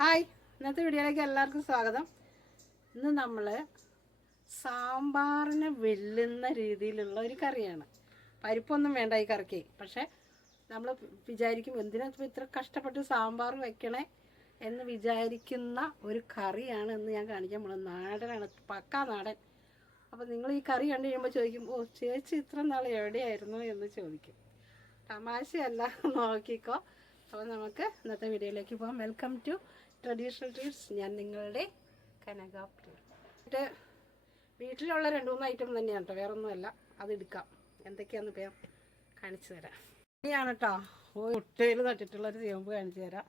Hi ഇന്നത്തെ വീഡിയോയിലേക്ക് എല്ലാവർക്കും സ്വാഗതം. ഇന്ന് നമ്മൾ സാമ്പാറിനെ വെല്ലുന്ന രീതിയിലുള്ള ഒരു കറിയാണ്. പരിപ്പൊന്നും വേണ്ട ഈ കറിക്ക്. പക്ഷേ നമ്മൾ വിചാരിക്കും എന്തിനാ ഇത്ര കഷ്ടപ്പെട്ട് സാമ്പാർ വെക്കണേ എന്ന് വിചാരിക്കുന്ന ഒരു കറിയാണ് എന്ന് ഞാൻ കാണിക്കാൻ പോകുന്നത്. നാടനാണ് പക്കാ നാടൻ. അപ്പോൾ നിങ്ങൾ ഈ കറി കണ്ടു കഴിയുമ്പോൾ ചോദിക്കും ഓ ചേച്ചി ഇത്ര നാൾ എവിടെയായിരുന്നു? എന്ന് ചോദിക്കും. തമാശയല്ല നോക്കിക്കോ. അപ്പോൾ നമുക്ക് ഇന്നത്തെ വീഡിയോയിലേക്ക് പോകാം. വെൽക്കം ടു ട്രഡീഷണൽ ട്രീറ്റ്സ് ഞാൻ നിങ്ങളുടെ എന്നിട്ട് വീട്ടിലുള്ള രണ്ട് മൂന്ന് ഐറ്റം തന്നെയാണ് കേട്ടോ വേറെ ഒന്നുമല്ല അത് എടുക്കാം. എന്തൊക്കെയാന്ന് ഇപ്പം കാണിച്ചു തരാം. ഇനിയാണ് കേട്ടോ ഓ നട്ടിട്ടുള്ളൊരു ചേമ്പ് കാണിച്ചു തരാം.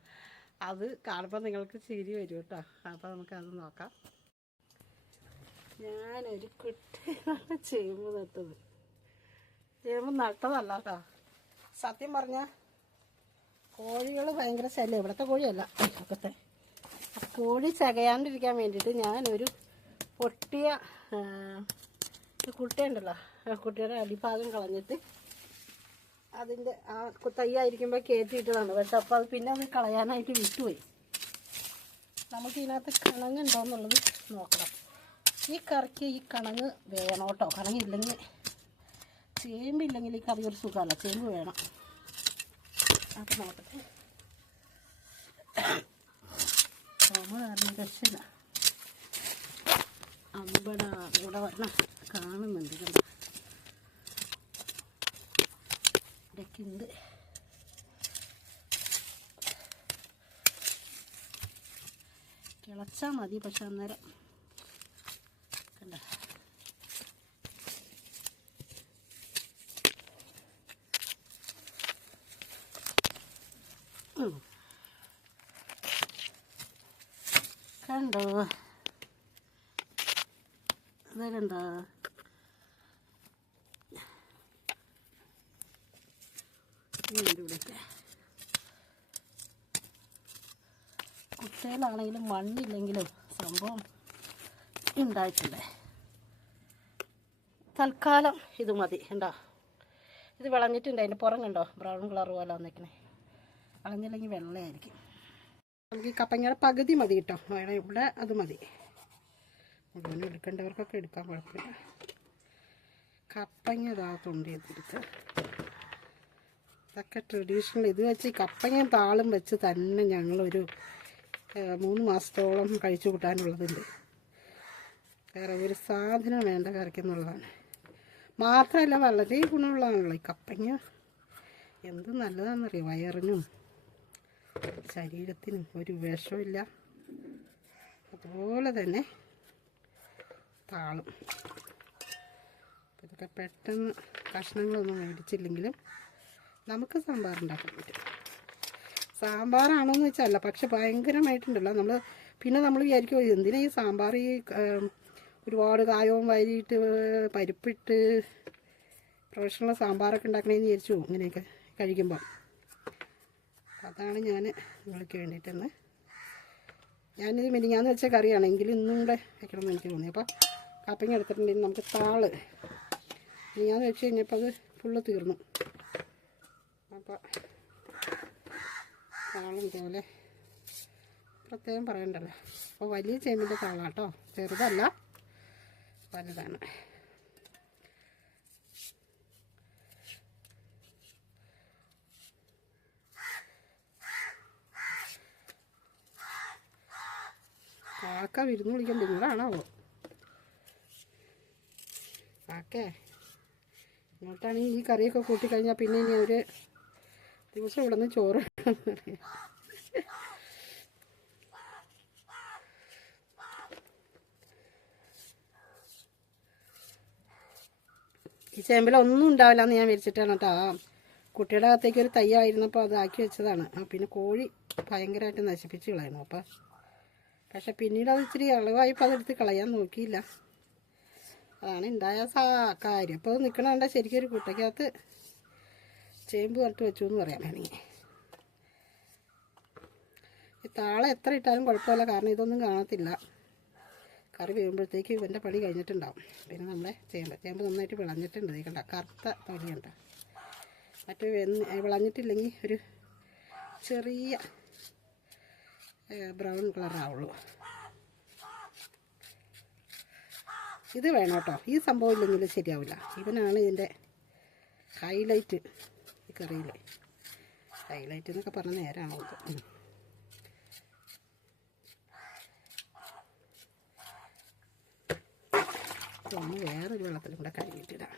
അത് കാണുമ്പോൾ നിങ്ങൾക്ക് ചിരി വരും കേട്ടോ അപ്പോൾ നമുക്കത് നോക്കാം. ഞാനൊരു കുട്ടിയിലാണ് ചേമ്പ് നട്ടത്. ചേമ്പ് നട്ടതല്ല കേട്ടോ സത്യം പറഞ്ഞ കോഴികൾ ഭയങ്കര ശല്യം. ഇവിടുത്തെ കോഴിയല്ല അപ്പത്തെ കോഴി ചകയാണ്ടിരിക്കാൻ വേണ്ടിയിട്ട് ഞാനൊരു പൊട്ടിയ കുട്ടയുണ്ടല്ലോ കുട്ടിയുടെ അടിഭാഗം കളഞ്ഞിട്ട് അതിന്റെ ആ തയ്യായിരിക്കുമ്പോൾ കയറ്റിയിട്ടതാണ്. പക്ഷെ അപ്പോൾ അത് പിന്നെ അത് കളയാനായിട്ട് വിട്ടുപോയി. നമുക്ക് ഇതിനകത്ത് കണങ്ങുണ്ടോ എന്നുള്ളത് നോക്കണം. ഈ കറിക്ക് ഈ കണങ്ങ് വേണം കേട്ടോ. കണങ്ങില്ലെങ്കിൽ ചേമ്പില്ലെങ്കിൽ ഈ കറി ഒരു സുഖമല്ല. ചേമ്പ് വേണം. അത് നോക്കട്ടെ. ചുമ കാരണം അമ്പട ഇവിടെ വരണം. കാണുന്നുണ്ട് കണ്ടോ? ഉണ്ട്. കിളച്ചാൽ മതി പക്ഷെ അന്നേരം കണ്ട ഉം. കണ്ടോ? അതെന്താ ഇവിടെയൊക്കെ. കുട്ടയിലാണെങ്കിലും മണ്ണില്ലെങ്കിലും സംഭവം ഉണ്ടായിട്ടുണ്ട്. തൽക്കാലം ഇത് മതി ഉണ്ടോ ഇത് വിളഞ്ഞിട്ടുണ്ട് അതിന്റെ പുറം കണ്ടോ? ബ്രൗൺ കളർ പോലെ വന്നേക്കണേ. വിളഞ്ഞില്ലെങ്കിൽ വെള്ളയായിരിക്കും. നമുക്ക് ഈ കപ്പങ്ങയുടെ പകുതി മതി കേട്ടോ. വേണം ഇവിടെ അത് മതി. മുഴുവനും എടുക്കേണ്ടവർക്കൊക്കെ എടുക്കാൻ കുഴപ്പമില്ല. കപ്പങ്ങ താത്തുണ്ട് തൊണ്ടി എടുത്ത് ഇതൊക്കെ ട്രഡീഷണൽ ഇത് വെച്ച് ഈ കപ്പങ്ങയും താളും വെച്ച് തന്നെ ഞങ്ങളൊരു മൂന്ന് മാസത്തോളം കഴിച്ചു കൂട്ടാനുള്ളതുണ്ട് വേറെ ഒരു സാധനം വേണ്ട കറിക്കെന്നുള്ളതാണ്. മാത്രമല്ല വളരെ ഗുണമുള്ളതാണല്ലോ ഈ കപ്പങ്ങ. എന്ത് നല്ലതാണെന്നറിയോ? വയറിനും ശരീരത്തിനും ഒരു വിഷമില്ല. അതുപോലെ തന്നെ താളും. ഇതൊക്കെ പെട്ടെന്ന് കഷ്ണങ്ങളൊന്നും മേടിച്ചില്ലെങ്കിലും നമുക്ക് സാമ്പാർ ഉണ്ടാക്കാൻ പറ്റും. സാമ്പാറാണോന്ന് അല്ല പക്ഷെ ഭയങ്കരമായിട്ടുണ്ടല്ലോ. നമ്മൾ പിന്നെ നമ്മൾ വിചാരിക്കും എന്തിനാ ഈ സാമ്പാർ ഈ ഒരുപാട് കായവും വരിയിട്ട് പരിപ്പിട്ട് പ്രൊഫഷണൽ സാമ്പാറൊക്കെ ഉണ്ടാക്കണേന്ന് വിചാരിച്ചു. ഇങ്ങനെയൊക്കെ കഴിക്കുമ്പോൾ അതാണ് ഞാൻ നിങ്ങൾക്ക് വേണ്ടിയിട്ടെന്ന്. ഞാനിത് മിനിങ്ങാന്ന് വെച്ച കറിയാണെങ്കിൽ ഇന്നും കൂടെ വെക്കണമെന്ന് എനിക്ക് തോന്നി. അപ്പോൾ കാപ്പിങ് എടുത്തിട്ടുണ്ടെങ്കിൽ നമുക്ക് താൾ. മിനിങ്ങാന്ന് വെച്ച് കഴിഞ്ഞപ്പോൾ അത് ഫുള്ള് തീർന്നു. അപ്പോൾ താളും ഇതേപോലെ പ്രത്യേകം പറയണ്ടല്ലോ. അപ്പോൾ വലിയ ചേമ്പിന്റെ താളാട്ടോ. ചെറുതല്ല. വലുതാണ്. കാക്ക വിരുന്ന് വിളിക്കാൻ നിങ്ങളാണോ കാക്കേ ഇങ്ങോട്ടാണെങ്കിൽ ഈ കറിയൊക്കെ കൂട്ടിക്കഴിഞ്ഞാൽ പിന്നെ ഇനി അവർ ദിവസം ഇവിടെ നിന്ന് ചോറ് ഈ ചേമ്പിലൊന്നും ഉണ്ടാവില്ല എന്ന് ഞാൻ വിരിച്ചിട്ടാണ് കേട്ടോ. കുട്ടിയുടെ അകത്തേക്ക് ഒരു തയ്യായിരുന്നപ്പോൾ അത് ആക്കി വെച്ചതാണ്. പിന്നെ കോഴി ഭയങ്കരമായിട്ട് നശിപ്പിച്ച് കളയണം അപ്പം പക്ഷെ പിന്നീട് അത് ഇച്ചിരി ഇളവായപ്പോൾ അതെടുത്ത് കളയാൻ നോക്കിയില്ല. അതാണ് ഉണ്ടായ കാര്യം. അപ്പോൾ അത് നിൽക്കണ ഒരു കുട്ടയ്ക്കകത്ത് ചേമ്പ് നട്ട് വെച്ചു എന്ന് പറയാൻ വേണമെങ്കിൽ. ഈ താള എത്ര ഇട്ടാലും കുഴപ്പമില്ല. കാരണം ഇതൊന്നും കാണത്തില്ല. കറി വീഴുമ്പോഴത്തേക്ക് ഇവന്റെ പണി കഴിഞ്ഞിട്ടുണ്ടാവും. പിന്നെ നമ്മളെ ചേമ്പ് ചേമ്പ് നന്നായിട്ട് വിളഞ്ഞിട്ടുണ്ട്. കണ്ട കറുത്ത തൊലിയുണ്ട് മറ്റേ വിളഞ്ഞിട്ടില്ലെങ്കിൽ ഒരു ചെറിയ ബ്രൗൺ കളറാവുള്ളൂ. ഇത് വേണം കേട്ടോ ഈ സംഭവം ഇല്ലെങ്കിൽ ശരിയാവില്ല. ഇവനാണ് ഇതിന്റെ ഹൈലൈറ്റ് ഈ കറിയിൽ ഹൈലൈറ്റ് എന്നൊക്കെ പറഞ്ഞ നേരമാണ്. ഇതൊന്ന് വേറൊരു വെള്ളത്തിലും കൂടെ കഴുകിയിട്ടിടാം.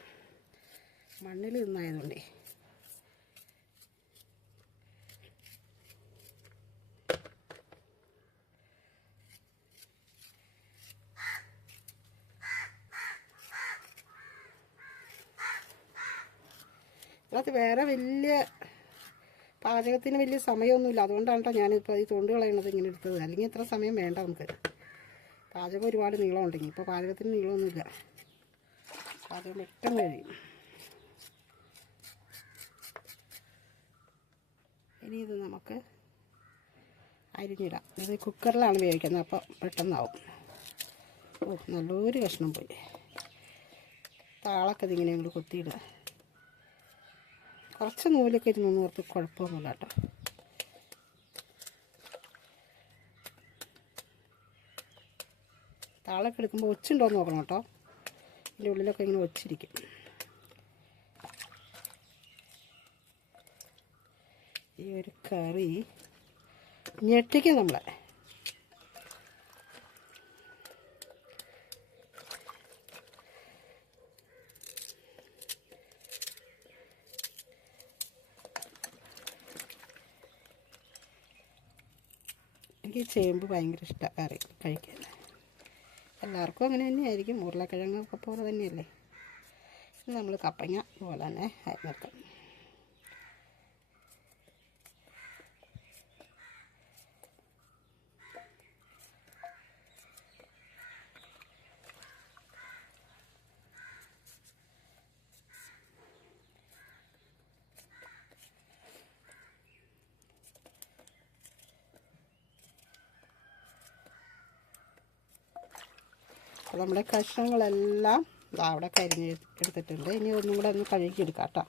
മണ്ണിൽ നിന്നായതുകൊണ്ടേ. അതിനകത്ത് വേറെ വലിയ പാചകത്തിന് വലിയ സമയമൊന്നുമില്ല. അതുകൊണ്ടാണ് കേട്ടോ ഞാനിപ്പോൾ ഈ തൊണ്ട് കളയണത് ഇങ്ങനെ എടുത്തത്. അല്ലെങ്കിൽ ഇത്ര സമയം വേണ്ട നമുക്ക്. പാചകം ഒരുപാട് നീളമുണ്ടെങ്കിൽ. ഇപ്പോൾ പാചകത്തിന് നീളമൊന്നുമില്ല. പാചകം പെട്ടെന്ന് കഴിയും. ഇനി ഇത് നമുക്ക് അരിഞ്ഞിടാം. ഇത് കുക്കറിലാണ് ഉപയോഗിക്കുന്നത്. അപ്പോൾ പെട്ടെന്നാവും. ഓ നല്ലൊരു കഷ്ണം പോയി. താളൊക്കെ ഇതിങ്ങനെ അങ്ങോട്ട് കൊത്തിയിടുക. കുറച്ച് നൂലൊക്കെ ഇരുന്ന് നിർത്തി. കുഴപ്പമൊന്നുമില്ല കേട്ടോ. താളൊക്കെ എടുക്കുമ്പോൾ ഒച്ചുണ്ടോ എന്ന് നോക്കണം കേട്ടോ. ഇതിന്റെ ഉള്ളിലൊക്കെ ഇങ്ങനെ ഒച്ചിരിക്കും. ഈ ഒരു കറി ഞെട്ടിക്കും നമ്മളെ. എനിക്ക് ചേമ്പ് ഭയങ്കര ഇഷ്ടമാണ് കറി കഴിക്കാൻ. എല്ലാവർക്കും അങ്ങനെ തന്നെയായിരിക്കും. ഉരുളക്കിഴങ്ങൊക്കെ പോലെ തന്നെയല്ലേ? നമ്മൾ കപ്പങ്ങ പോലെ തന്നെ അരിഞ്ഞെടുക്കാം അപ്പോൾ നമ്മുടെ കഷ്ണങ്ങളെല്ലാം ഇതാ അവിടെ കരിഞ്ഞ് എടുത്തിട്ടുണ്ട്. ഇനി ഒന്നും കൂടെ ഒന്ന് കഴുകിയെടുക്കാം കേട്ടോ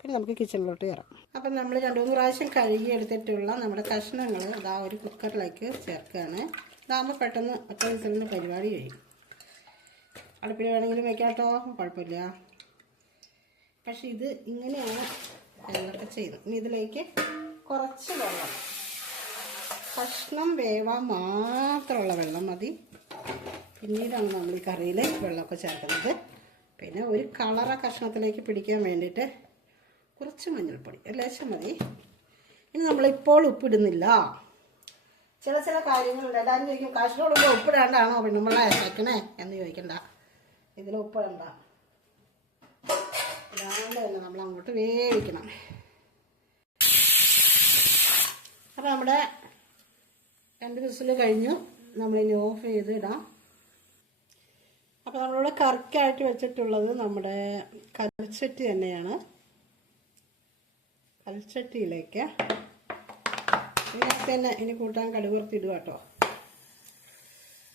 പിന്നെ നമുക്ക് കിച്ചണിലോട്ട് കയറാം അപ്പം നമ്മൾ രണ്ട് മൂന്ന് പ്രാവശ്യം കഴുകി എടുത്തിട്ടുള്ള നമ്മുടെ കഷ്ണങ്ങൾ ഇതാ ഒരു കുക്കറിലേക്ക് ചേർക്കുകയാണ്. ഇതാകുമ്പോൾ പെട്ടെന്ന് ഒറ്റ വിസലിന്റെ പരിപാടി കഴിയും. അടുപ്പിൽ വേണമെങ്കിലും വെക്കാം കേട്ടോ. കുഴപ്പമില്ല. പക്ഷെ ഇത് ഇങ്ങനെയാണ് ഞങ്ങളൊക്കെ ചെയ്യുന്നത്. ഇനി ഇതിലേക്ക് കുറച്ച് വെള്ളം കഷ്ണം വേവാൻ മാത്രമുള്ള വെള്ളം മതി. പിന്നീടാണ് നമ്മൾ ഈ കറിയിൽ വെള്ളമൊക്കെ ചേർക്കുന്നത്. പിന്നെ ഒരു കളറ കഷ്ണത്തിലേക്ക് പിടിക്കാൻ വേണ്ടിയിട്ട് കുറച്ച് മഞ്ഞൾപ്പൊടി ലേശം മതി. ഇനി നമ്മളിപ്പോൾ ഉപ്പിടുന്നില്ല. ചില ചില കാര്യങ്ങളുണ്ട്. എല്ലാവരും ചോദിക്കും കഷ്ണമിടുമ്പോൾ ഉപ്പിടാണ്ടാണോ പെണ്ണുമ്പിള്ള വെക്കണേ എന്ന് ചോദിക്കണ്ട. ഇതിൽ ഉപ്പിടണ്ട. ഇതാണ്ട് തന്നെ നമ്മൾ അങ്ങോട്ട് വേവിക്കണം. അപ്പം നമ്മുടെ രണ്ട് വിസിൽ കഴിഞ്ഞു. നമ്മളിനി ഓഫ് ചെയ്ത് ഇടാം. അപ്പോൾ നമ്മളിവിടെ കറക്റ്റായിട്ട് വെച്ചിട്ടുള്ളത് നമ്മുടെ കൽച്ചട്ടി തന്നെയാണ്. കൽച്ചട്ടിയിലേക്ക്. ഇതിനകത്ത് തന്നെ ഇനി കൂട്ടാൻ കടുകുറത്തിടുക കേട്ടോ.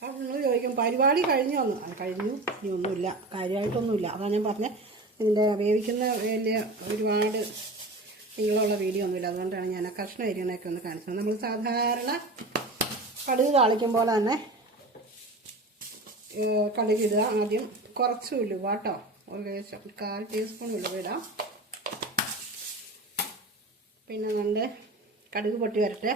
അപ്പം നിങ്ങൾ ചോദിക്കും പരിപാടി കഴിഞ്ഞു അത് കഴിഞ്ഞു. ഇനി ഒന്നുമില്ല. കാര്യമായിട്ടൊന്നുമില്ല. അതാണ് ഞാൻ പറഞ്ഞത് ഇതിന്റെ വേവിക്കുന്ന വലിയ ഒരുപാട് നിങ്ങളുള്ള വീഡിയോ ഒന്നുമില്ല. അതുകൊണ്ടാണ് ഞാൻ ആ കഷ്ണം അരിയണയൊക്കെ ഒന്ന് കാണിച്ചത്. നമ്മൾ സാധാരണ കടുക് താളിക്കും പോലെ തന്നെ കടുകിടുക ആദ്യം കുറച്ച് ഉലുവ കേട്ടോ ലേശം കാൽ ടീസ്പൂൺ ഉലുവ ഇടാം. പിന്നെ നമ്മുടെ കടുക് പൊട്ടി വരട്ടെ.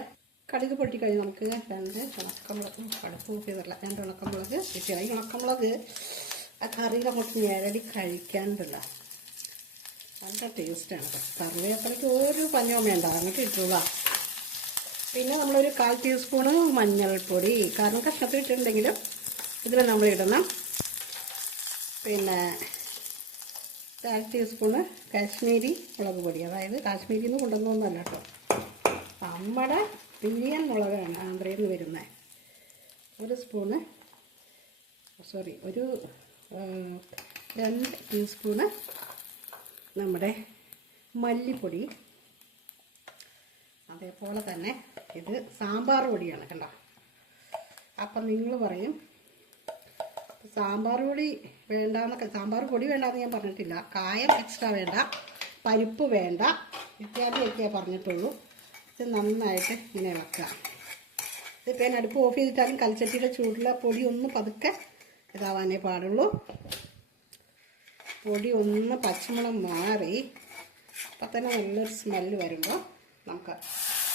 കടുക് പൊട്ടി കഴിഞ്ഞ് നമുക്ക് രണ്ട് ഉണക്കമുളക് കടുപ്പ് ചെയ്തില്ല രണ്ട് ഉണക്കമുളക് കിട്ടിയ ഈ ഉണക്കമുളക് ആ കറിയിൽ അങ്ങോട്ട് നേരടി കഴിക്കാനുണ്ടല്ല നല്ല ടേസ്റ്റാണ് കറിവേപ്പിലയ്ക്ക് ഒരു പഞ്ഞവും വേണ്ട അങ്ങോട്ട് ഇട്ടുക പിന്നെ നമ്മളൊരു കാൽ ടീസ്പൂണ് മഞ്ഞൾപ്പൊടി. കാരണം കഷ്ണത്തിൽ ഇട്ടിട്ടുണ്ടെങ്കിലും ഇതിൽ നമ്മൾ ഇടണം. പിന്നെ കാൽ ടീസ്പൂണ് കാശ്മീരി മുളക് പൊടി. അതായത് കാശ്മീരിൽ നിന്ന് കൊണ്ടുവന്നൊന്നുമല്ല കേട്ടോ. നമ്മുടെ പിരിയൻ മുളകാണ് ആന്ധ്രയിൽ നിന്ന് വരുന്നത് ഒരു സ്പൂണ് സോറി ഒരു രണ്ട് ടീസ്പൂണ് നമ്മുടെ മല്ലിപ്പൊടി. അതേപോലെ തന്നെ ഇത് സാമ്പാർ പൊടിയാണ് കണ്ടോ? അപ്പം നിങ്ങൾ പറയും സാമ്പാർ പൊടി വേണ്ടാന്നൊക്കെ സാമ്പാർ പൊടി വേണ്ടാന്ന് ഞാൻ പറഞ്ഞിട്ടില്ല. കായം എക്സ്ട്രാ വേണ്ട പരിപ്പ് വേണ്ട ഇത്യാദിയൊക്കെ പറഞ്ഞിട്ടുള്ളൂ. ഇത് നന്നായിട്ട് ഇങ്ങനെ ഇളക്കുക ഇതിപ്പോൾ ഞാൻ അടുപ്പ് ഓഫ് ചെയ്തിട്ടാലും കൽച്ചട്ടിയുടെ ചൂടുള്ള പൊടി ഒന്ന് പതുക്കെ ഇതാവാനേ പാടുള്ളൂ. പൊടി ഒന്ന് പച്ചമുളക് മാറി അപ്പം തന്നെ നല്ലൊരു സ്മെല്ല് വരുമ്പോൾ നമുക്ക്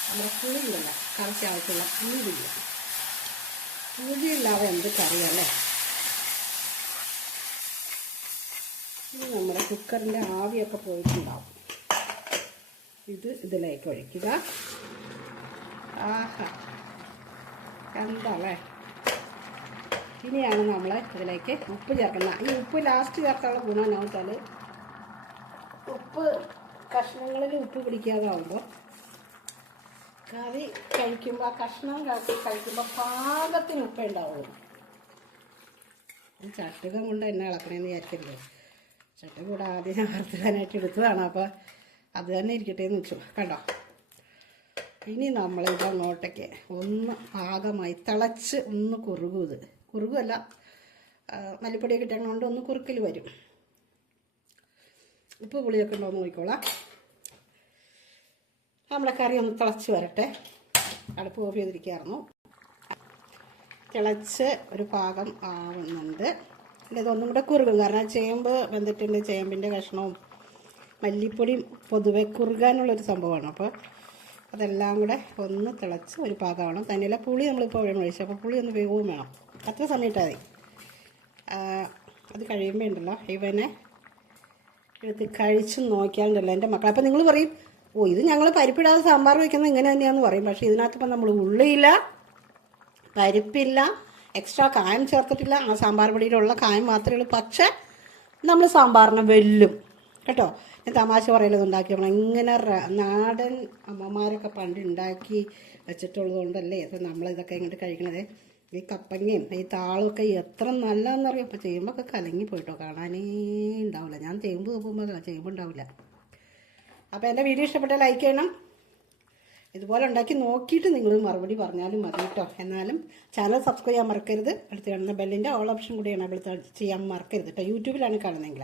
നമ്മുടെ പുളിയില്ല കറച്ച് ആവശ്യമുള്ള പുളിയില്ല എന്ത് കറിയല്ലേ ഇനി നമ്മുടെ കുക്കറിന്റെ ആവിയൊക്കെ പോയിട്ടുണ്ടാവും. ഇത് ഇതിലേക്ക് ഒഴിക്കുക. ആഹാ കണ്ടല്ലേ? ഇനിയാണ് നമ്മൾ ഇതിലേക്ക് ഉപ്പ് ചേർക്കുന്നത് ഈ ഉപ്പ് ലാസ്റ്റ് ചേർക്കാനുള്ള ഗുണം എന്നാ വെച്ചാൽ ഉപ്പ് കഷ്ണങ്ങളിൽ ഉപ്പ് പിടിക്കാതാവുമ്പോൾ കറി കഴിക്കുമ്പോൾ ആ കഷ്ണം കാട്ടി കഴിക്കുമ്പോൾ പാകത്തിന് ഉപ്പേ ഉണ്ടാവുള്ളൂ ചട്ടുകം കൊണ്ട് എന്നെ ഇളക്കണേന്ന് വിചാരിക്കരുത്. ചട്ടു കൂടെ ആദ്യം ഞാൻ വറുത്തിടാനായിട്ട് എടുത്തതാണ് അപ്പോൾ അത് തന്നെ ഇരിക്കട്ടെ എന്ന് വെച്ചു. കണ്ടോ? ഇനി നമ്മൾ ഇത് അങ്ങോട്ടേക്ക് ഒന്ന് പാകമായി തിളച്ച് ഒന്ന് കുറുകും ഇത്. കുറുകുമല്ല മല്ലിപ്പൊടിയൊക്കെ ഇട്ടതുകൊണ്ട് ഒന്ന് കുറുക്കൽ വരും. ഉപ്പ് പുളിയൊക്കെ ഉണ്ടോ എന്ന് നോക്കിക്കോളാം. നമ്മളെ കറി ഒന്ന് തിളച്ച് വരട്ടെ. അടുപ്പ് ഓഫ് ചെയ്തിരിക്കുകയായിരുന്നു. തിളച്ച് ഒരു പാകം ആവുന്നുണ്ട്. പിന്നെ ഇതൊന്നും കൂടെ കുറുകും. കാരണം ചേമ്പ് വെന്തിട്ടുണ്ട് ചേമ്പിന്റെ കഷ്ണവും മല്ലിപ്പൊടിയും പൊതുവെ കുറുകാനുള്ളൊരു സംഭവമാണ്. അപ്പോൾ അതെല്ലാം കൂടെ ഒന്ന് തിളച്ച് ഒരു പാകമാണ് തന്നെയല്ല പുളി നമ്മളിപ്പോൾ വേണം ഒഴിച്ചു. അപ്പോൾ പുളി ഒന്ന് വേവും വേണം. അത്ര സമയത്താ മതി. അത് കഴിയുമ്പോൾ ഉണ്ടല്ലോ. ഇവനെ എടുത്ത് കഴിച്ച് നോക്കിയാലുണ്ടല്ലോ എന്റെ മക്കൾ അപ്പോൾ നിങ്ങൾ പറയും ഓ ഇത് ഞങ്ങൾ പരിപ്പിടാതെ സാമ്പാർ വയ്ക്കുന്നത് ഇങ്ങനെ തന്നെയാണെന്ന് പറയും. പക്ഷേ ഇതിനകത്ത് ഇപ്പം നമ്മൾ ഉള്ളിയില്ല പരിപ്പില്ല എക്സ്ട്രാ കായം ചേർത്തിട്ടില്ല. ആ സാമ്പാർ പൊടിയിലുള്ള കായം മാത്രമേ ഉള്ളൂ. പക്ഷേ നമ്മൾ സാമ്പാറിനെ വെല്ലും. കേട്ടോ? ഞാൻ തമാശ പറയലത് ഉണ്ടാക്കി വേണം ഇങ്ങനെ നാടൻ അമ്മമാരൊക്കെ പണ്ട് ഉണ്ടാക്കി വെച്ചിട്ടുള്ളത് കൊണ്ടല്ലേ അപ്പം നമ്മളിതൊക്കെ ഇങ്ങോട്ട് കഴിക്കണത്. ഈ കപ്പങ്ങയും ഈ താളമൊക്കെ എത്ര നല്ലതെന്നറിയാം? അപ്പോൾ ചെയ്യുമ്പോൾ കലങ്ങി പോയിട്ടോ കാണാനേ ഉണ്ടാവില്ല. ഞാൻ ചേമ്പ് നോക്കുമ്പോൾ ചേമ്പ് ഉണ്ടാവില്ല അപ്പോൾ എന്റെ വീഡിയോ ഇഷ്ടപ്പെട്ടാൽ ലൈക്ക് ചെയ്യണം. ഇതുപോലെ ഉണ്ടാക്കി നോക്കിയിട്ട് നിങ്ങൾ മറുപടി പറഞ്ഞാലും മതി കേട്ടോ. എന്നാലും ചാനൽ സബ്സ്ക്രൈബ് ചെയ്യാൻ മറക്കരുത്. അടുത്ത് കാണുന്ന ബെല്ലിന്റെ ഓൾ ഓപ്ഷൻ കൂടി എനബിൾ ചെയ്യാൻ മറക്കരുത് കേട്ടോ. യൂട്യൂബിലാണ് കാണുന്നതെങ്കിൽ.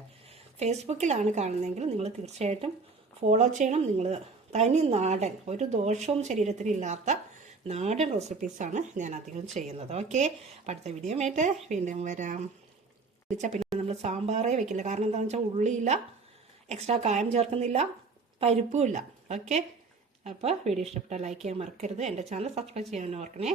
ഫേസ്ബുക്കിലാണ് കാണുന്നതെങ്കിൽ നിങ്ങൾ തീർച്ചയായിട്ടും ഫോളോ ചെയ്യണം. നിങ്ങൾ തനി നാടൻ ഒരു ദോഷവും ശരീരത്തിനില്ലാത്ത നാടൻ റെസിപ്പീസാണ് ഞാൻ അധികം ചെയ്യുന്നത്. ഓക്കെ അടുത്ത വീഡിയോ ആയിട്ട് വീണ്ടും വരാം. വെച്ചാൽ പിന്നെ നമ്മൾ സാമ്പാറേ വെക്കില്ല. കാരണം എന്താണെന്ന് വെച്ചാൽ ഉള്ളിയില്ല എക്സ്ട്രാ കായം ചേർക്കുന്നില്ല. പരിപ്പും ഇല്ല. ഓക്കെ അപ്പോൾ വീഡിയോ ഇഷ്ടപ്പെട്ടാൽ ലൈക്ക് ചെയ്യാൻ മറക്കരുത്. എന്റെ ചാനൽ സബ്സ്ക്രൈബ് ചെയ്യാൻ ഓർക്കണേ.